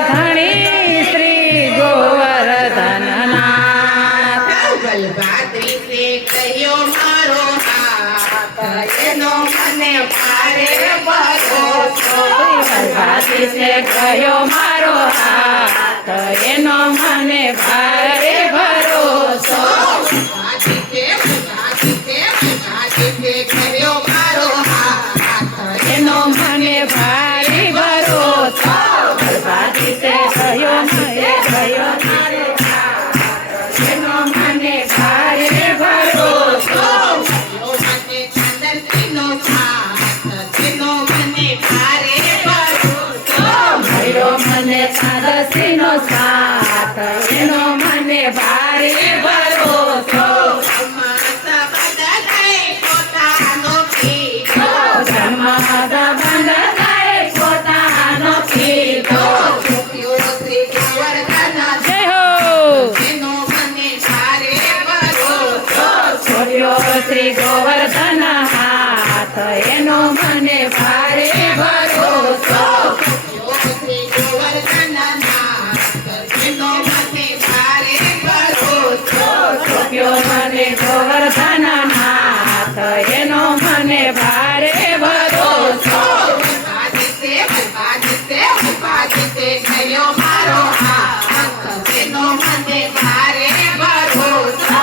ધણી શ્રી ગોવર્ધનનાથ બલભાદ્રીસે કહ્યો મારો હાથ એનો મને ભારે ભરોસો બલભાદ્રીસે કહ્યો મારો હાથ એનો મને ભારે ભરોસો કહ્યો મારો હાથ એનો મને ભારે ભરોસો બલભાદ્રીસે કહ્યો મારો હાથ એનો મને ભારે ભરોસો મને ચંદનનો સાથ તેનો મને ભારે ભરોસો મળ્યો મને સાદસીનો સાથ એનો મને ભારે ભરોસો પોતાનો કીધો જય હો છોડ્યો શ્રી ગોવર્ધન હાથ એનો મને ભારે ભરોસો છોડ્યો મને ગોવર્ધન હાથ એનો મને ભારે ભરોસો મારો હાથ તેનો મને ભારે ભરોસો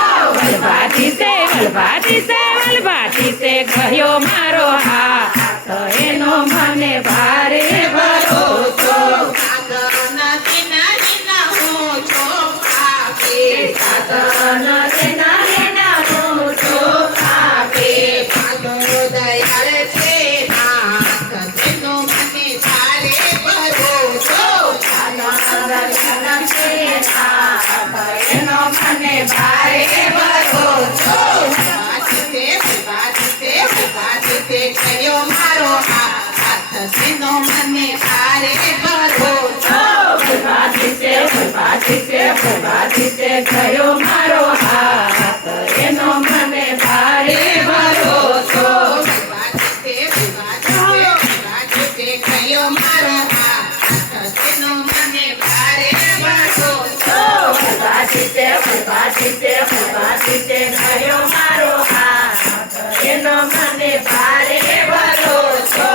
વલભાથી કહ્યો મારો હાથ એનો મને ભારે ભરોસો એનો મને ભારે ભરોસો કહ્યો મારો હાથ તેનો મને ભારે ભરોસો પ્રભાતીસે કહ્યો મારો હાથ એનો મને ભારે ભરોસો કહ્યો મારો હાથ તેનો મને ભારે ભરોસો પ્રભાતીસે કહ્યો મારો હાથ એનો મને ભારે ભરોસો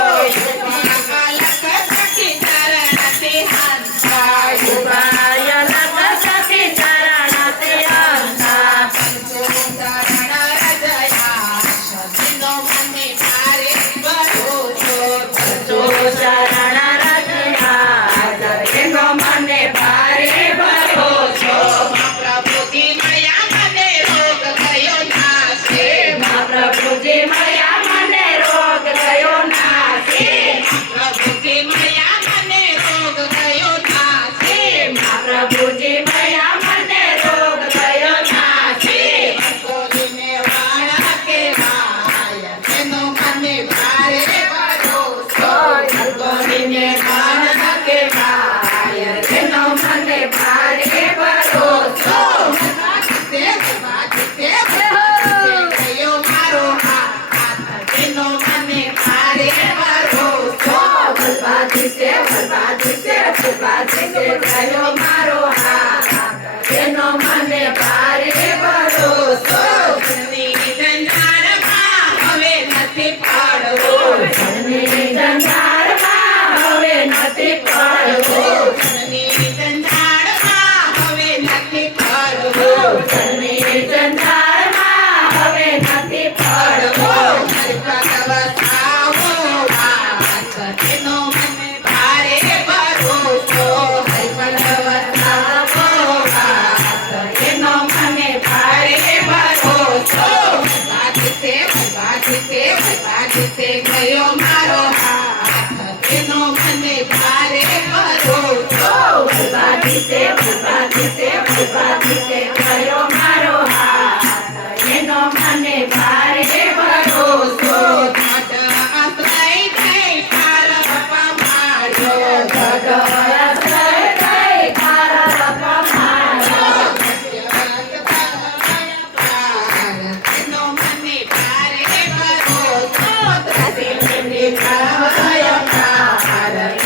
કહ્યો મારો હાથ એનો મને ભારે ભરોસો હવે નથી પાડવો જંજારમાં હવે નથી પડવો હવે નથી પાડવો જંજારમાં હવે નથી પડવો તેનો મને ભારે ભરોસો એનો મને ભારે ભરોસો ગયો મારો હાથ તેનો મને ભારે ભરોસો કહ્યો મારો હાથ એનો મને ભારે ભરોસો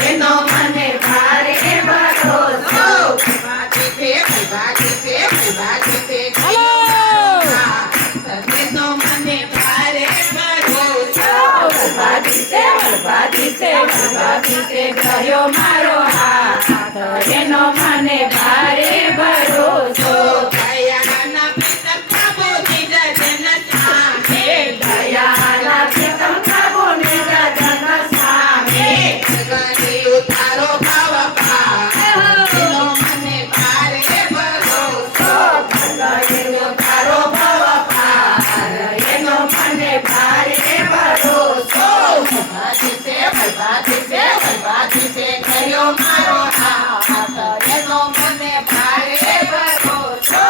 એનો છે બાબા છે ગયો મારો હાથ એનો મને ભારે ભરોસો દયાના પિતા પ્રભુ નિજ જન સામે દયાના પ્રીતમ પ્રભુને જન સામે ગગને ઉતારો ભાવ પાર એનો મને ભારે ભરોસો એનો તારો ભવ પાર એનો મને ભારે ભરોસો વૈભાજી છે ગયો મારો હાથ એનો મને ભારે ભરોસો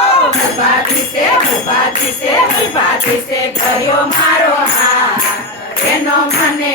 બાજી છે ગયો મારો હાથ એનો મને